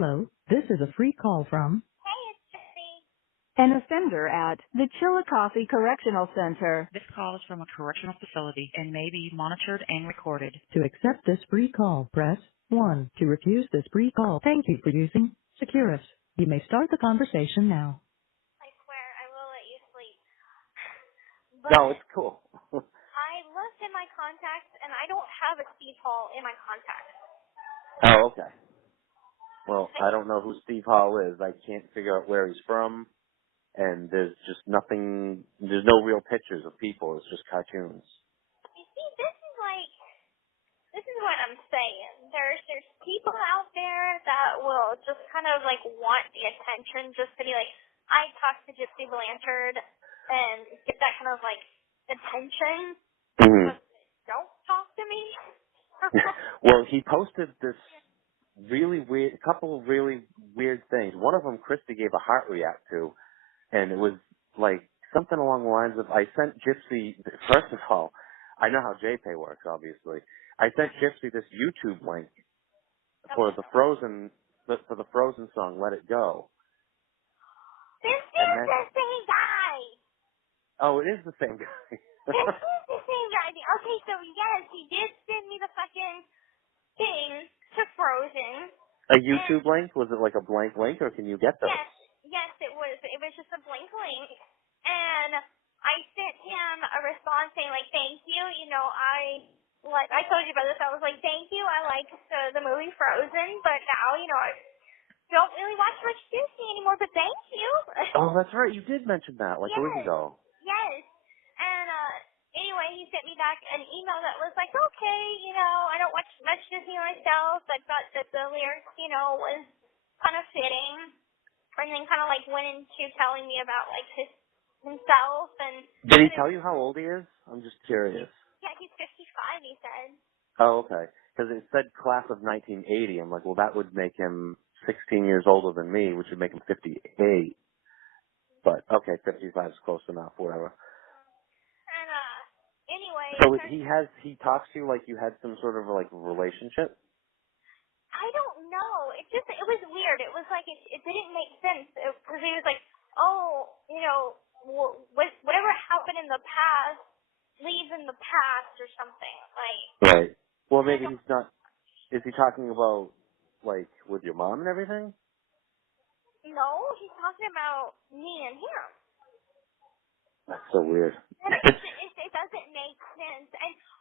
Hello, this is a free call from Hey, it's Gypsy. an offender at the Chillicothe Correctional Center. This call is from a correctional facility and may be monitored and recorded. To accept this free call, press 1. To refuse this free call, thank you for using Securus. You may start the conversation now. I swear I will let you sleep. No, But it's cool. I looked in my contacts, and I don't have a Steve Hall in my contacts. Oh, okay. Well, I don't know who Steve Hall is. I can't figure out where he's from, and there's just nothing, there's no real pictures of people. It's just cartoons. You see, this is what I'm saying. There's people out there that will just kind of like want the attention, just to be like, I talked to Gypsy Blanchard and get that kind of like attention, Mm-hmm. but don't talk to me. Well, he posted this couple of really weird things. One of them, Christy gave a heart react to, and it was like something along the lines of, I sent Gypsy, first of all, I know how JPay works, obviously. I sent Gypsy this YouTube link for the Frozen song, Let It Go. This is the same guy. Oh, it is the same guy. This is the same guy. Okay, so yes, he did send me the fucking thing to Frozen. A YouTube link? Was it like a blank link, or can you get those? Yes, it was. It was just a blank link, and I sent him a response saying like, "Thank you." You know, I told you about this. I was like, "Thank you. I like the movie Frozen, but now I don't really watch much Disney anymore. But thank you." Oh, that's right. You did mention that like a week ago. Yes. And anyway, he sent me back an email that was like, okay, I don't watch much Disney myself, but thought that the lyrics, was kind of fitting. And then kind of like went into telling me about like himself and. Did he tell you how old he is? I'm just curious. Yeah, he's 55. He said. Oh, okay. Because it said class of 1980. I'm like, well, that would make him 16 years older than me, which would make him 58. But okay, 55 is close enough. Whatever. And anyway. So he talks to you like you had some sort of like relationship? I don't know. It was weird. It was like it didn't make sense because he was like, oh, whatever happened in the past leaves in the past or something like. Right. Well, maybe he's not. Is he talking about like with your mom and everything? No, he's talking about me and him. That's so weird. And it doesn't make sense.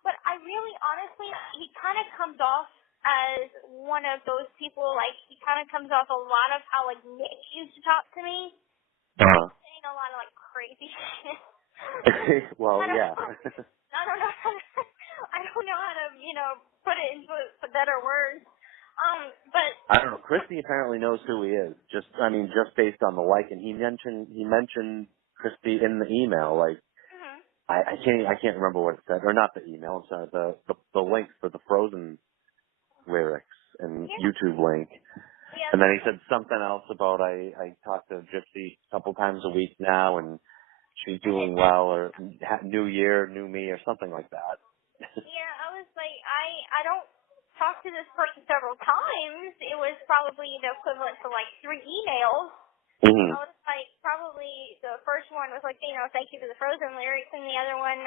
But I really, honestly, he kind of comes off as one of those people, like, he kind of comes off a lot of how, like, Nick used to talk to me. Uh-huh. Saying a lot of, like, crazy shit. Well, yeah. I don't know how to, put it into better words. But I don't know. Christy apparently knows who he is. Just based on the like, and he mentioned Christy in the email. Like, mm-hmm. I can't remember what it said, or not the email. I'm sorry, the link for the Frozen lyrics and YouTube link. Yeah. And then he said something else about I talk to Gypsy a couple times a week now, and she's doing well, or new year, new me, or something like that. Yeah, I was like, I don't talk to this person several times. It was probably the equivalent to like 3 emails. Mm-hmm. I was like, probably the first one was like, thank you for the Frozen lyrics, and the other one,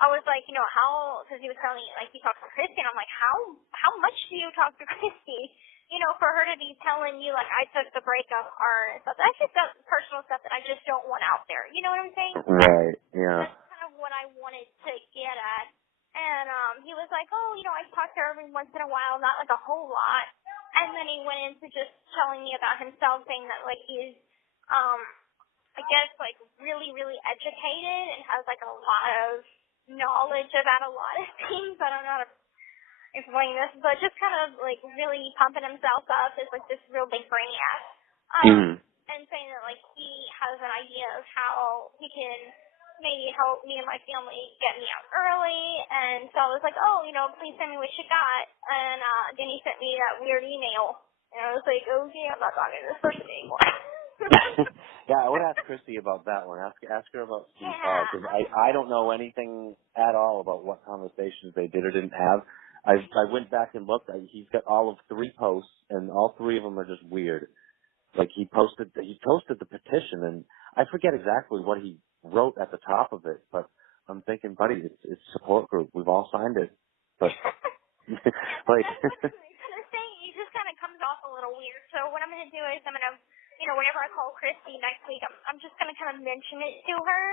I was like, how, because he was telling me, like, he talks to Christy, and I'm like, how much do you talk to Christy? For her to be telling you, like, I took the breakup or stuff. That's just personal stuff that I just don't want out there. You know what I'm saying? Right, yeah. That's kind of what I wanted to get at. And he was like, oh, I talk to her every once in a while, not like a whole lot. And then he went into just telling me about himself, saying that, like, he's, I guess, like, really, really educated and has, like, a lot of knowledge about a lot of things. I don't know how to explain this, but just kind of, like, really pumping himself up as, like, this real big brainiac. And saying that, like, he has an idea of how he can maybe help me and my family get me out early. And so I was like, oh, please send me what you got. And then he sent me that weird email. And I was like, okay, I'm not talking to this person anymore. Yeah, I would ask Christy about that one. Ask her about Steve Hall, because I don't know anything at all about what conversations they did or didn't have. I went back and looked. He's got all of 3 posts, and all 3 of them are just weird. Like he posted the petition, and I forget exactly what he wrote at the top of it, but I'm thinking, buddy, it's support group. We've all signed it, but like. That's what I'm kind of saying. He just kind of comes off a little weird. So what I'm going to do is I'm going to, whenever I call Christy next week, I'm just going to kind of mention it to her,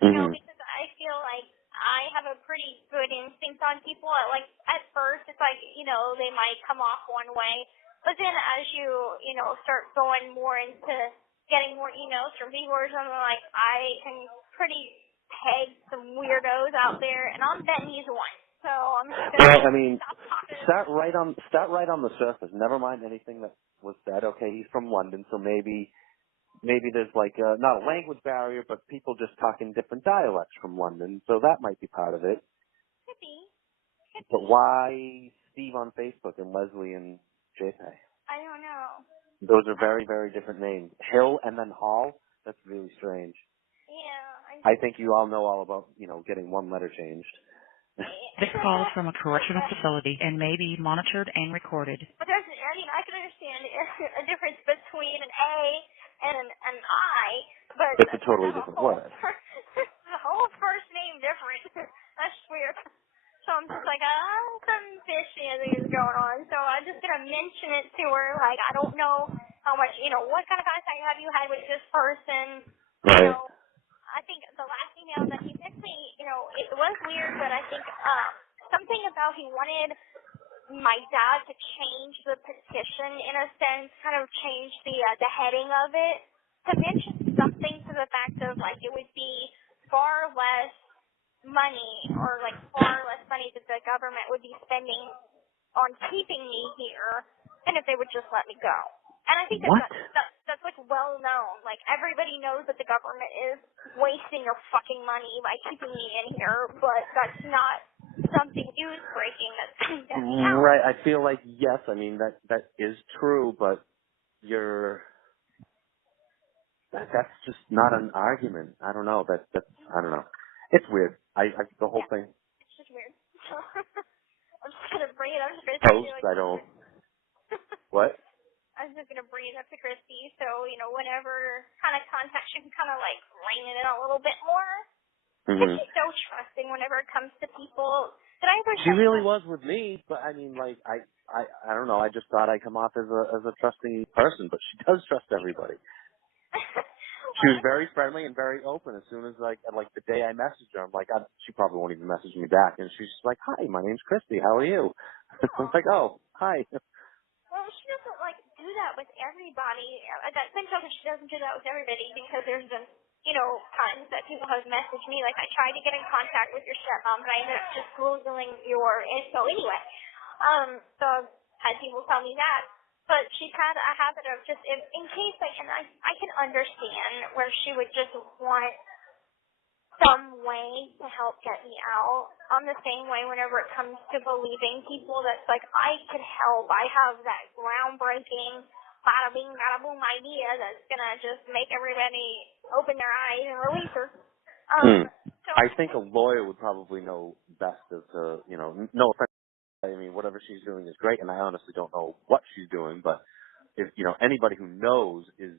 because I feel like I have a pretty good instinct on people. Like at first, it's like they might come off one way, but then as you start going more into getting more emails from viewers, I'm like I can pretty peg some weirdos out there, and I'm betting he's one. So I'm just gonna start right on the surface. Never mind anything that was said. Okay, he's from London, so maybe there's like not a language barrier, but people just talk in different dialects from London, so that might be part of it. Could be. But why Steve on Facebook and Leslie and JP? I don't know. Those are very, very different names. Hill and then Hall. That's really strange. Yeah. I think you all know all about getting one letter changed. This call is from a correctional facility and may be monitored and recorded. But I can understand a difference between an A and an I, but it's a totally different word. The whole first name different. That's weird. So I'm just like, something fishy is going on. So I'm just gonna mention it to her. Like, I don't know how much, what kind of contact have you had with this person? Right. I think the last email that he sent me, it was weird, but I think something about he wanted my dad to change the petition in a sense, kind of change the heading of it, to mention something to the fact of like it would be far less money or like far less money that the government would be spending on keeping me here than if they would just let me go. And I think that's like well known. Like everybody knows that the government is wasting your fucking money by keeping me in here, but that's not something news breaking that's going to be out. Right. I feel like yes. I mean that is true, but that's just not an argument. I don't know. That's I don't know. It's weird. The whole thing. It's just weird. I'm just gonna bring it up to Christy. Post. I don't. What? I was just going to bring it up to Christy, so, whenever kind of contact, she can kind of, like, rein it in a little bit more. Because she's so trusting whenever it comes to people. Did I ever She really was with me, but, I mean, like, I don't know, I just thought I'd come off as a trusting person, but she does trust everybody. She was very friendly and very open as soon as, like the day I messaged her, I'm like, she probably won't even message me back, and she's just like, hi, my name's Christy, how are you? I'm like, oh, hi. Well, she doesn't, like, do that with everybody. At that same token, she doesn't do that with everybody because there's been, times that people have messaged me. Like, I tried to get in contact with your stepmom, but I ended up just Googling your info anyway. So I've had people tell me that. But she's had a habit of just, in case, like, and I can understand where she would just want some way to help get me out. I'm the same way whenever it comes to believing people that's like, I could help. I have that groundbreaking, bada bing, bada boom idea that's going to just make everybody open their eyes and release her. So I think a lawyer would probably know best as to, no offense. I mean, whatever she's doing is great, and I honestly don't know what she's doing, but if, anybody who knows is,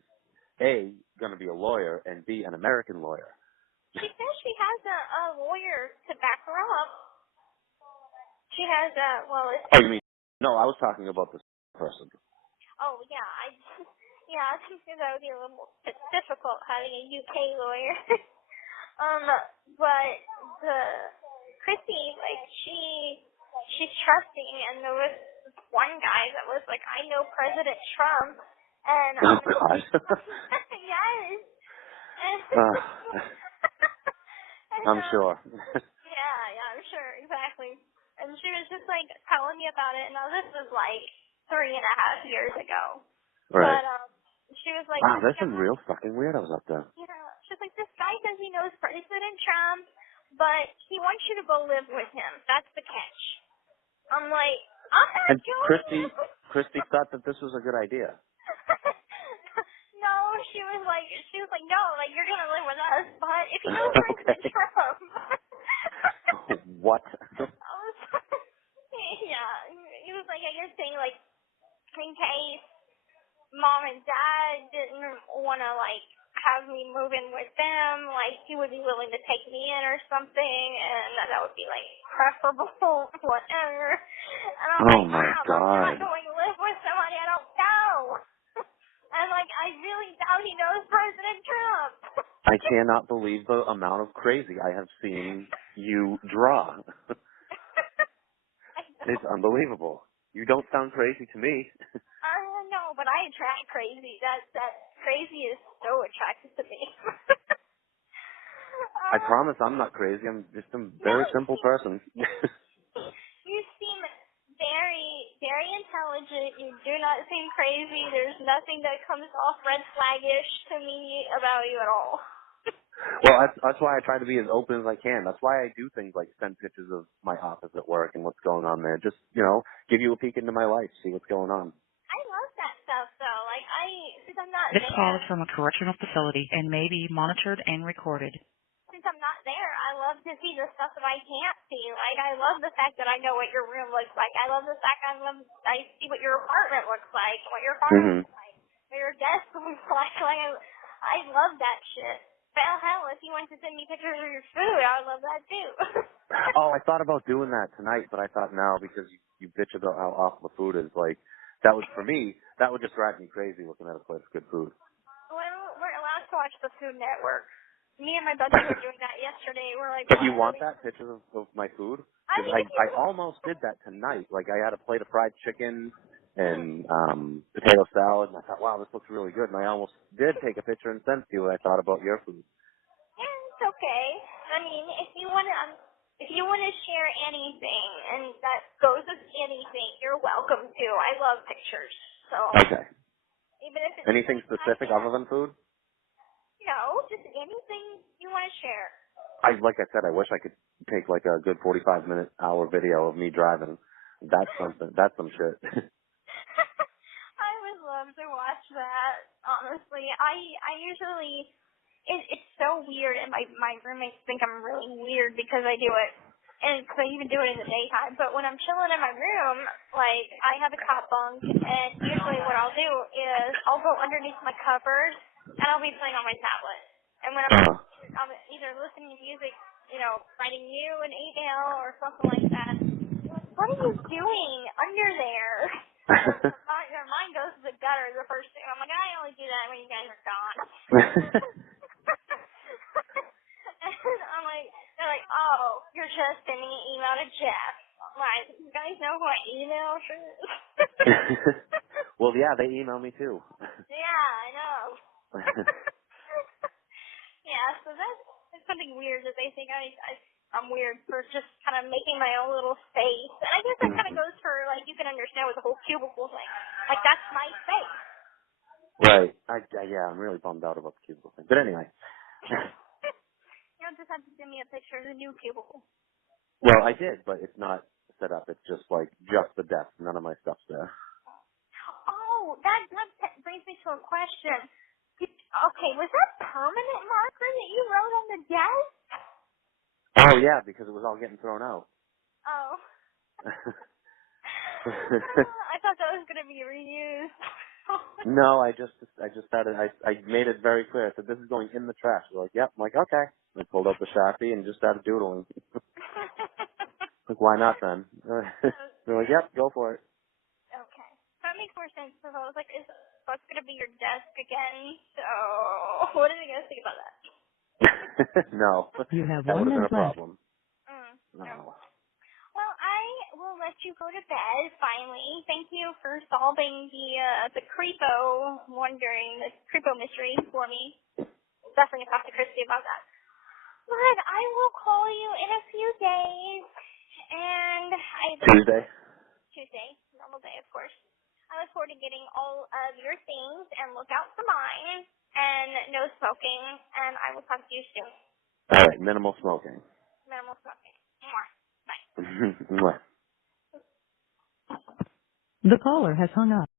A, going to be a lawyer, and B, an American lawyer. She says she has a lawyer to back her up. She has Oh, you mean? No, I was talking about this person. Oh, yeah. I think that would be a little bit difficult having a UK lawyer. But Chrissy, like, she's trusting, and there was one guy that was like, I know President Trump, and oh, God. yes. I'm sure. Yeah, I'm sure, exactly. And she was just like telling me about it, and this was like 3.5 years ago. Right. But she was like, wow, there's some real fucking weirdos up there. She's like, this guy says he knows President Trump, but he wants you to go live with him. That's the catch. I'm like, I'm not and Christy thought that this was a good idea. No, she was like, no, like, you're going to live with us, but if you know President Trump. What? Yeah, anything, like, in case Mom and Dad didn't want to, like, have me move in with them, like, he would be willing to take me in or something, and that would be, like, preferable, whatever. And I'm like, my Mom, God. I'm not going to live with somebody I don't know. And, like, I really doubt he knows President Trump. I cannot believe the amount of crazy I have seen you draw. It's unbelievable. You don't sound crazy to me. I don't know, but I attract crazy. That crazy is so attractive to me. I promise I'm not crazy. I'm just a very simple person. You seem very, very intelligent. You do not seem crazy. There's nothing that comes off red flag-ish to me about you at all. Well, that's why I try to be as open as I can. That's why I do things like send pictures of my office at work and what's going on there. Just, give you a peek into my life, see what's going on. I love that stuff, though. Like, since I'm not This there. call is from a correctional facility and may be monitored and recorded. Since I'm not there, I love to see the stuff that I can't see. Like, I love the fact that I know what your room looks like. I love the fact I see what your apartment looks like, what your car looks like, what your desk looks like. Like, I love that shit. Well, hell, if you want to send me pictures of your food, I would love that too. Oh, I thought about doing that tonight, but I thought no, because you bitch about how awful the food is. Like, that would, for me, that would just drive me crazy looking at a place with good food. Well, we're allowed to watch the Food Network. Me and my buddy were doing that yesterday. We're like, But you want that picture of my food? I Because mean, I almost did that tonight. Like, I had a plate of fried chicken and potato salad, and I thought, wow, this looks really good. And I almost did take a picture and send it to you when I thought about your food. yeah, it's okay. I mean, if you want to share anything, and that goes with anything, you're welcome to. I love pictures, so Okay. even if it's Anything specific other than food? just anything you want to share. Like I said, I wish I could take like a good 45-minute hour video of me driving. That's something. That's some shit. I would love to watch that. Honestly, I usually it's so weird, and my roommates think I'm really weird because I do it, and because I even do it in the daytime. But when I'm chilling in my room, like I have a top bunk, and usually what I'll do is I'll go underneath my covers, and I'll be playing on my tablet. And when I'm either listening to music, writing you an email or something like that. What are you doing under there? Your mind goes to the gutter the first thing. I'm like, I only do that when you guys are gone. And I'm like, they're like, oh, you're just sending an email to Jeff. I'm like, you guys know who I email is? Well, yeah, they email me too. Yeah, I know. Yeah, so that's something weird that they think I'm weird for just kind of making my own little space. And I guess that kind of goes for, like, you can understand with the whole cubicle thing. Like, that's my space. Right. Yeah, I'm really bummed out about the cubicle thing. But anyway. You'll just have to send me a picture of the new cubicle. Well, I did, but it's not set up. It's just the desk. None of my stuff's there. Oh, that brings me to a question. Okay, was that permanent marker that you wrote on the desk? Oh, yeah, because it was all getting thrown out. Oh. I thought that was going to be reused. No, I just started, I made it very clear. I said, this is going in the trash. They're like, yep. I'm like, okay. I pulled up the Sharpie and just started doodling. Like, why not then? They're like, yep, go for it. Okay. That makes more sense because I was like, that's going to be your desk again? So, what are you going to think about that? No. You have That 1 would have been minute a left. problem. No. Well, I will let you go to bed, finally. Thank you for solving the creepo mystery for me. Definitely talk to Christy about that. But I will call you in a few days, and Tuesday, normal day, of course. I look forward to getting all of your things, and look out for mine, and no smoking, and I will talk to you soon. All right, minimal smoking. Minimal smoking. Mwah. Bye. Mwah. The caller has hung up.